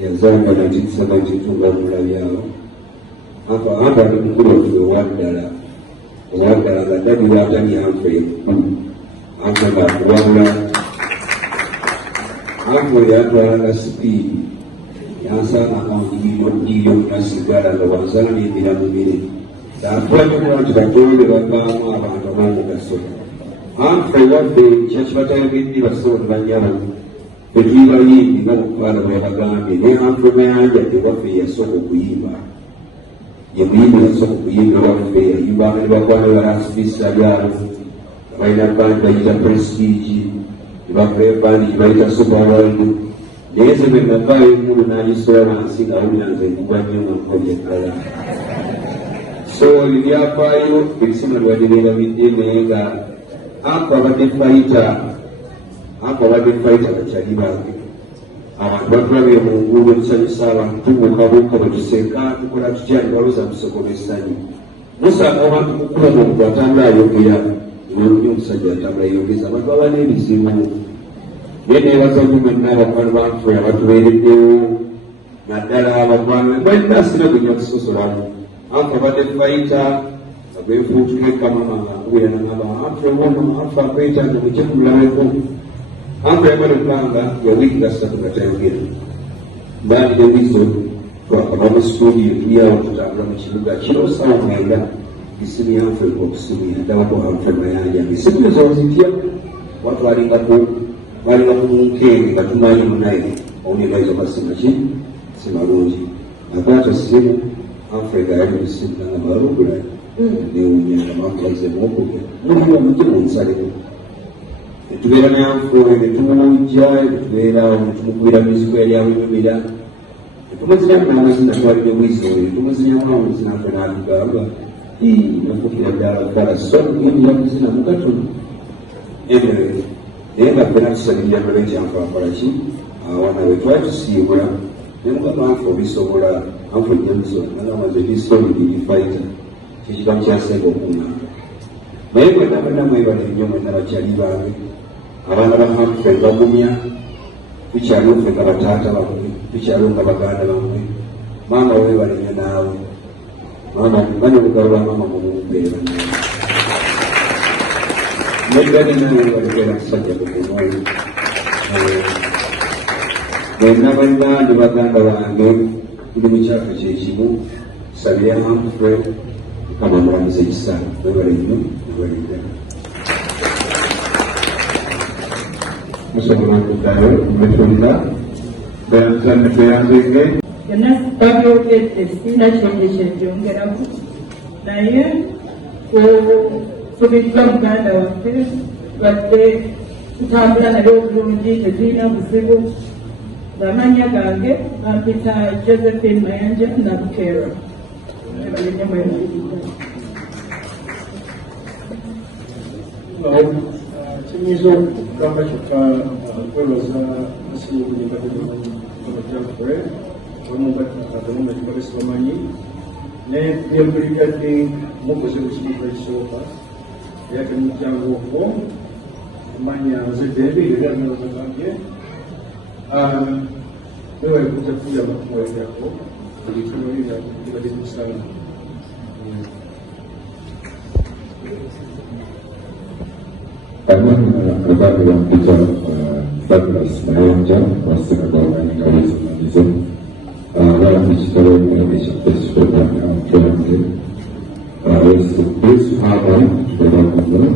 yazanga 1972 nga mulabyawo aba ali mukulu waffe owaddala nga ddadi watani anfe ngaakuwabula anfe yatwalanga sipiidi yansanga akamugiriyo nasigala nga wansala n'endira mubiri atwalibwa nti batonde babaamu abantu ab'omugaso anfe wadde kyakibatayogeddde basobola banyabo betuyibayimbi nga mukwala bwe yabagambye naye anfe mayanja ewaffe yasooka okuyimba ye muyimbi yasooka okuyimba ewaffe yayimbanga ne bakwala balasipisa byalo balina bandi bayita prestige ne bakola bandi gyebayita superworld naye ze bwe navaayo emulu n'agisola wansi ng'awulira nze nkugwa nnyo nga nkolya eddala so ebyafaayo ebisima lwadde beerabidde naye nga anko abadde fayita bakyali bange abantu batulabye mu nguudo tusanyusa abantu tubuukabuuka bwe tuseka tukola tutya ne baluza musogola essanyu musanga abantu mukulu omuntu atambula ayogera nolunye omusajja atambula yogeza abantu baba n'ebizibu naye neebaza nnyo abakwano banfe abatubeereddewo naddala abakwano balina asina gwenya kusoosolamu anfe abadde fayita agwefuutuka ekamama nga nkubira nangamba anfe omwamama anfe akwetanga mukye kumulabeko anfe yamala okubanga yawiikiga ssatu nga tayogera mbaanire wizo twakaba mu studio tuliawo tutambula mu kibuga kiro sawa mwenda isimu yanfe okusimu yandabako anfe mayanja isimu ezo zitya watu balinga ku munkenge nga tumanyi munaye owunibaizo masimu ki simalungi akwata simu anfe nga yali musimu nanga balugula newunyanga makulaizemuokuga muliwo mujje munsalemu netubeera nanfuwe netumuwujja netubeerawo netumugwira mizigo yali awunyumira netumuzinamu namazina twalire bwizoyo netumuzinamu amazina afe natugamba nafukira ddala ddala so kuyingira muzina mukatono emerere naye nga fena tusalirira nole kyanfakola ki awana we twali tusiibula nemugamba anfe obisobola anfe jameson nagamaze disolidifita kyekigamu kyasenga okuŋŋanga naye mwenabana mwebale nnyo mwena bakyali bange abaana bahamfe bagumya tukyaliwo ffe nga bataata bamwe tukyaliwo nga baganda bamwe maama webale nnyo naawe maama bane olugalo lwa maama mumumpeera neddali nawebalekera musajja kukumwoyo bwenna bannandi baganda bange tuli mu kyaffe kyekimu sabira hamfe kama mulamuzi ekisala webale nnyo ebalekera musobola okuddayo mumetulira beyanzenge byonna babyogedde sirina kyenge kyenjongeraku naye kusubiddwa muganda waffe badde tutambula naye obulungi tezirina buzibu ng'amannya gange bampita Josephine Mayanja Nabukeera ebalenya mwemaliriza kiyinza okugamba kyokka kwebaza asimulimbaddeakyaffe bamubakikabesi bamanyi naye byembuligadde mukoze ekibuga ekisooka era temujjangu okwo amanya nzeddeebi era nabagambye bewali kuza kuya makuwairako buli tunulira kibadde kusala Habari ya mpita Douglas Mayanja wa Senegal Organization wala kujitolea kuendesha programu ya mtoange wesu hapa tunakwenda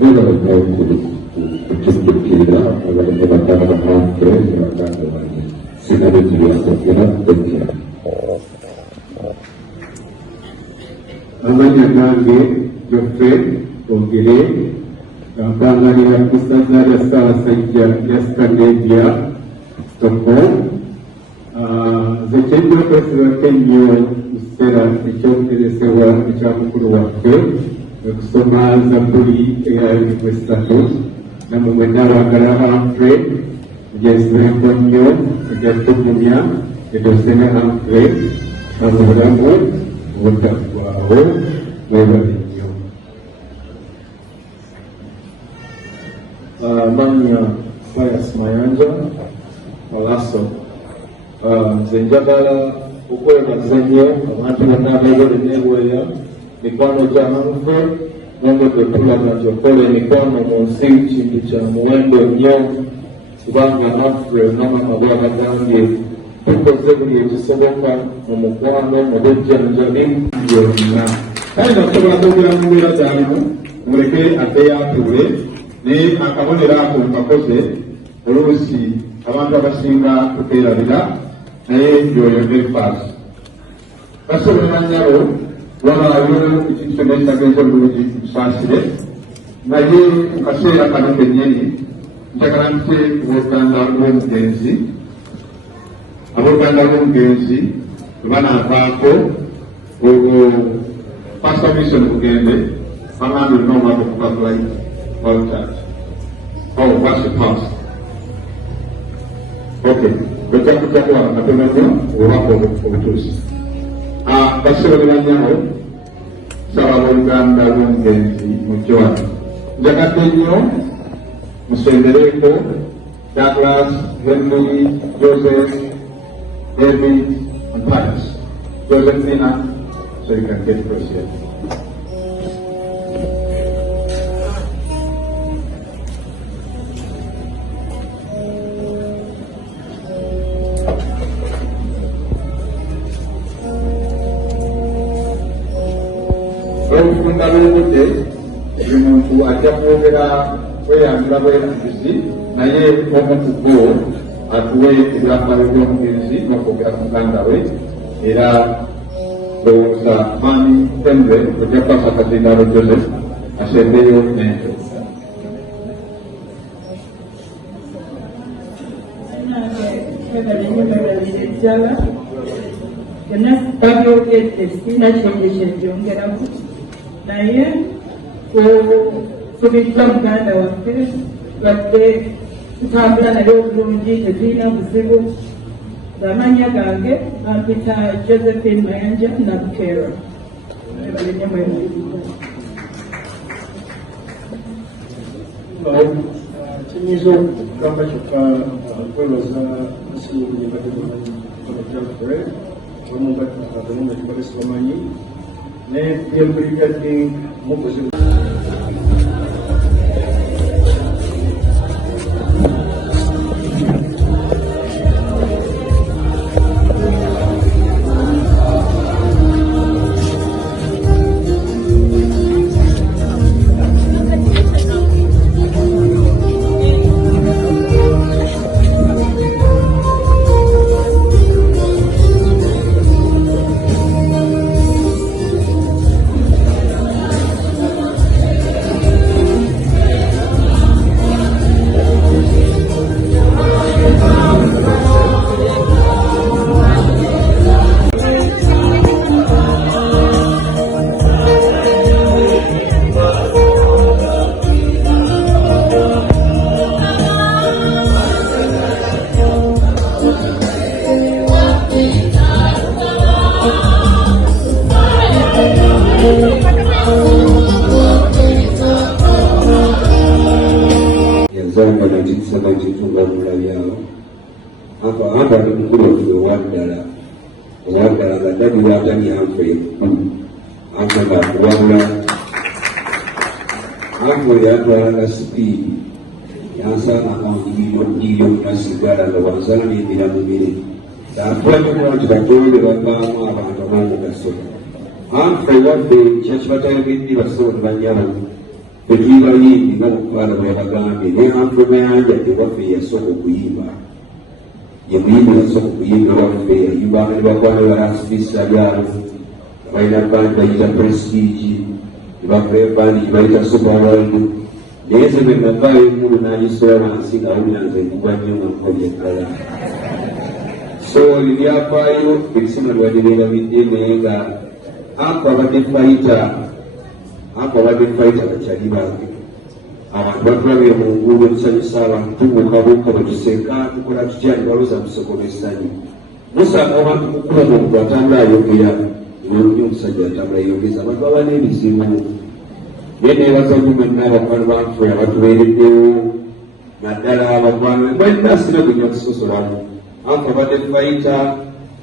bila kutumbukira wale wataka hapo ya kanda wale sina vitu vya safira pekee amanya gange Geoffrey Ogere kampangalira kusaza lya Ssaabasajja lya Scandinavia Stockholm zekyenja okwesibako ennyo mu kiseera ekyokuteresebwa ekya mukulu waffe okusoma Zabbuli eya 3 namwe mwenna abaagala Humphrey egyesibeko nnyo egyatugumya edosene Humphrey mu bulamu obutaggwaawo mwebale nnyo. Manya Pius Mayanja Palaso nze njagala okwebaza nnyo abantu bonna abeebole neebweya mikwano gyange nongedde tulaba nti okola emikwano mu nsi kintu kya muwendo nnyo kubanga naffe namama bwabagambye tukoze buli ekisoboka mu mukwano mu bujjanjabi byonna kale nakusobola kwogera mu mbeera gyalimu muleke ate yatuule naye akabonero ako nkakoze oluusi abantu abasinga tukeerabira naye byoyo breakfast basobolera nnyabo wabaayo ekintu kyonna ekitagenze obulungi tusaasire naye mu kaseera kano kennyini njagala mpite abooluganda lw'omugenzi abooluganda lw'omugenzi banaavaako olwo pastor mission kugende bangambye olina omwaka okukagulayi waltat worship house okay bwekyakujakuwa katonda obubaka obutuusi basobolera nnyo saba abooluganda lw'omugenzi mujje wano njagadde nnyo musembereeko Douglas, Henry, Joseph, David, and Pius. Josephina, so you can get proceeded. Olufunda lw'obudde buli muntu ajja kwogera kweyambira bweyanguzi naye omu ku bo atuwe ebyambalo by'omugenzi n'okwogera ku muganda we era lowooza maani Henry ojja kwasa kazindaalo Joseph asembeyo n'ento ejjala byonna babyogedde sirina kingi kyenjongeramu naye kusubizza muganda waffe badde tutambula naye obulungi tezirina buzibu amanya gange bampita Josephine Mayanja Nabukeera ebalenye mwemuliriza kiyinza okugamba kyokka kwebaza asimu nyembaddebamanyi abajakwe bamubatebamanyi bamanyi ne byembuligadde mukoze yazanga nakikusaba kitunga mulabyawo amba nomukulu otuge owaddala nga ddali lwatali anfe anfe ngaakuwabula anfe yatwalanga sipiidi yansanganga ngiyo nasigala nga wansala nembira mubiri atwalikola nti batonde babbaamu abantu ab'omugaso anfe wadde kyakibatayogedde basobola banyabo tetuyibayimbi ngaomukwala bwe yabagambye naye anfe Mayanja ewaffe yasooka okuyimba ye muyimbi yasooka okuyimba ewaffe yayimbanga ne bakwano balasibisa byalo nga balina bandi bayita Prestige ne bakola bandi gyebayita Superworld naye ze bwe navaayo emulu n'agisula wansi ng'awulira nze nkugwa nnyo nga nkolya ekkala so ebyafaayo ebisima lwadde beerabidde naye nga anfe abadde fayita bakyali bange abantu batulabire mu nguudo tusanyusa abantu tubuukabuuka bwetusenka tukola tutya ne balooza tusogola essanyu musanga abantu mukulu omuntu atambula ayogera olungi omusajja atambula ayogeza abantu baba n'ebizibu naye neebaza nnyo mwenna abakwano banfuya batubeereddewo naddala abakwano mwenna sina gwe nyakusosolamu Anfa bade fighter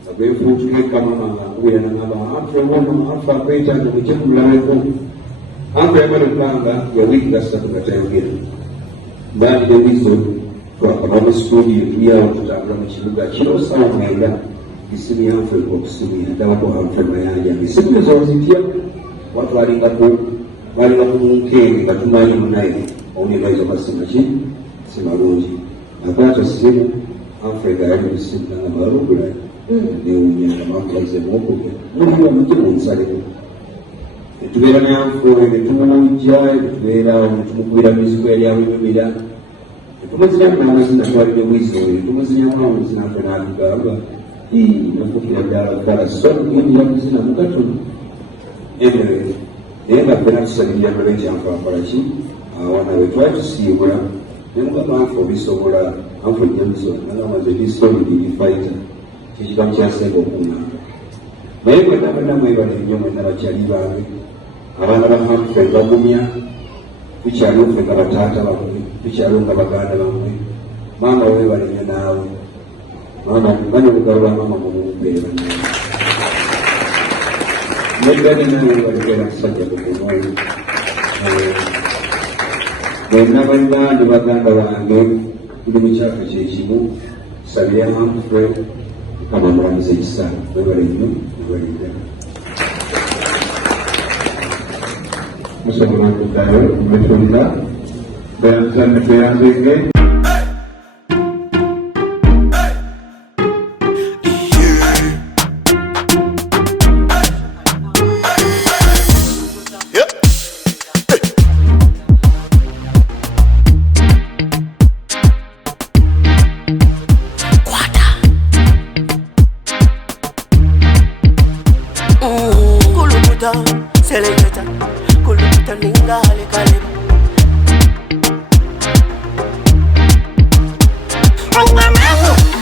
abefutuke kama uya na ngaba afro wono afa kweta ndo mchekula wepo anfa yamane planga ya wiki kasa tukatayogera mbali de wizo kwa kama studio ya tutambula mchibuga kilo sawa mwenda isimu ya anfa kwa kusimia dawa kwa anfa mayanja isimu za wazitia watu walinga kumukenge katumanyi munaye ounibaizo masima chini simalungi akwata simu Afrika yali bisimba na barugula ne unyanga maplaze mokuge muliwa mutimu nsaleko etubera nyanfo etumuja etubera etumukwira mizigo yali awimira etumuzina namazina twalide wizo etumuzina mwamuzina fenatugamba nakukira ddala ddala sokuinjira muzina mukatono anyway naye nga fena tusalirira nolwekyo anfakolaki awana wetwatusiibula nemugamba anfa obisobola anfa Jameson nalamaze dissolid fighter kikitabu kyasenga okuŋŋamba naye mwenabana mwebale nnyo mwena bakyali bange abaana ba Humphrey bagumya tukyali ffe nga bataata bamwe tukyali nga baganda bamwe maama webale nnyo naawe maama bane olugalo lwa maama mumumbeere bannange negane nawebalekera musajja kukumwoyo bonna bannandi baganda bange tuli mu kyaffe kyekimu tusabire Humphrey kama mulamuzi ekisana webale nnyo nebalida musobola okuddayo mubetulira beyanzenge Selecta, kuluta ningale kale.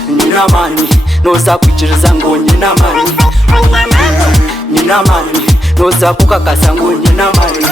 Nina mani, noza kuchiriza ngo nina mani. Nina mani, noza kukakasa ngo nina mani.